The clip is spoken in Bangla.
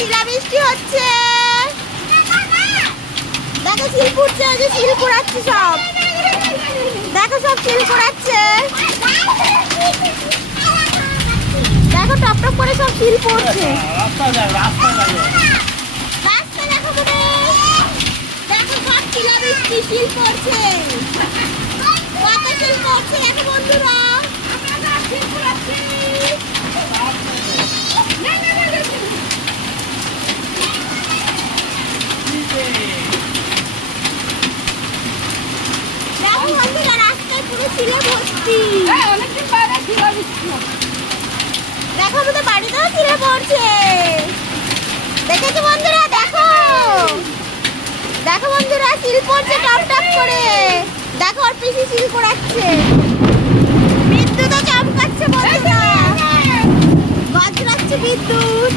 শিলাবৃষ্টি হচ্ছে। দেখো শিল পুড়ছে, ওই যে শিল পোড়াচ্ছে সব। দেখো সব শিল পোড়াচ্ছে। দেখো টপ টপ করে সব শিল পড়ছে। রাস্তা দেখো তুমি। দেখো সব শিলাবৃষ্টি, শিল পড়ছে। কত শিল পড়ছে দেখো বন্ধুরা। শিল পোড়াচ্ছি। দেখো বন্ধুরা রাস্তায় পুরো শিলে ভর্তি। দেখো আমাদের বাড়িতেও শিলে পড়ছে। দেখেছো বন্ধুরা? দেখো দেখো বন্ধুরা শিল পড়ছে টপ টপ করে। দেখো ওর পিসি শিল পোড়াচ্ছে। বিদ্যুৎও চমকাচ্ছে বন্ধুরা, গজরাচ্ছে বিদ্যুৎ।